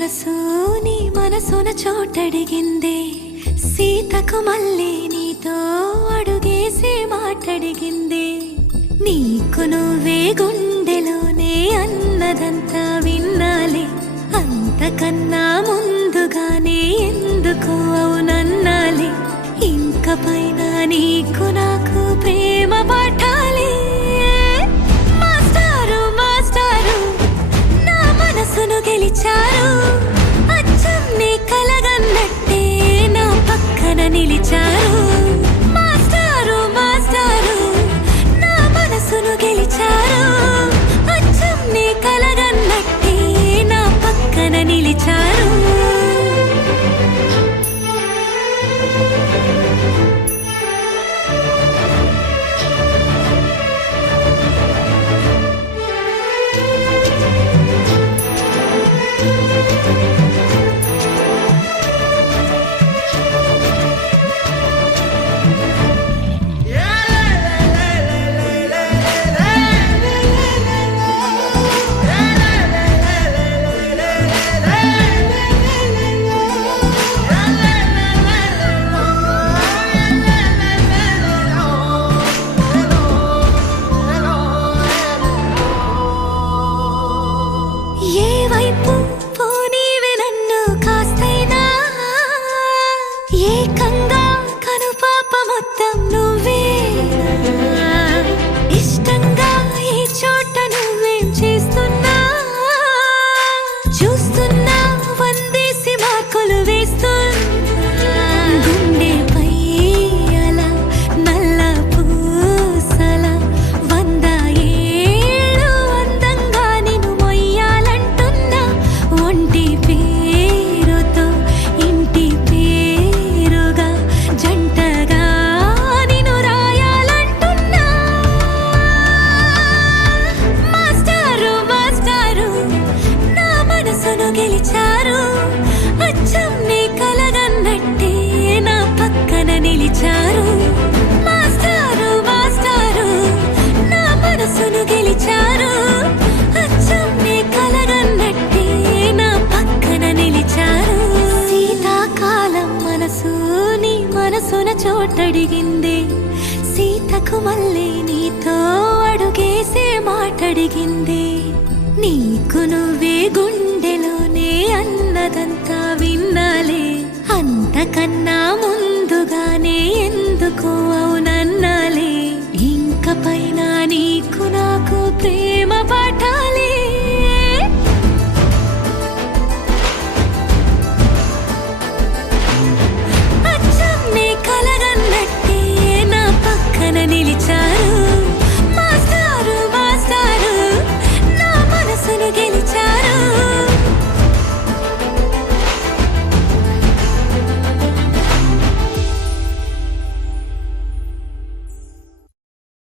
మనసు నీ మనసున చోటడిగిందే సీతకు మళ్ళీ నీతో అడుగేసి మాటడిగిందే నీకు నువ్వే గుండెలోనే అన్నదంతా విన్నాలే అంతకన్నా ముందుగానే ఎందుకు అవునన్నాలే ఇంక పైన నీకు నాకు ప్రేమ పాఠాలే మాస్టారు మాస్టారు నా మనసును గెలిచారు అచ్చం నీ కలగన్నట్టే నా పక్కన నిలిచారు మాస్టారు మాస్టారు నా మనసును గెలిచారు అచ్చం నీ కలగన్నట్టే నా పక్కన నిలిచారు ఏకంగా కనుపాప మొత్తం నువ్వే ఇష్టంగా ఈ చోట నువ్వేం చేస్తున్నా చూస్తున్నా వందేసి మార్కులు వేస్తున్నా గుండెపై అలా నల్ల పూసల 100 ఏళ్ళు అందంగా నిన్ను మొయ్యాలంటున్నా ఒంటి పేరుతో ఇంటి జంటగా నిన్ను రాయాలంటున్నా మాస్టారు మాస్టారు నా మనసును గెలిచారు అచ్చం నీ కలగన్నట్టే నా పక్కన నిలిచారు మాస్టారు మాస్టారు నా మనసును గెలిచారు అచ్చం నీ కలగన్నట్టే నా పక్కన నిలిచారు శీతాకాలం మనసు మనసున చోటడిగిందే సీతకు మళ్ళీ నీతో అడుగేసే మాటడిగిందే నీకు నువ్వే గుండెలోనే అన్నదంతా విన్నాలే అంతకన్నా ముందుగానే ఎందుకు అవునన్నాలే ఇంక పైన నీకు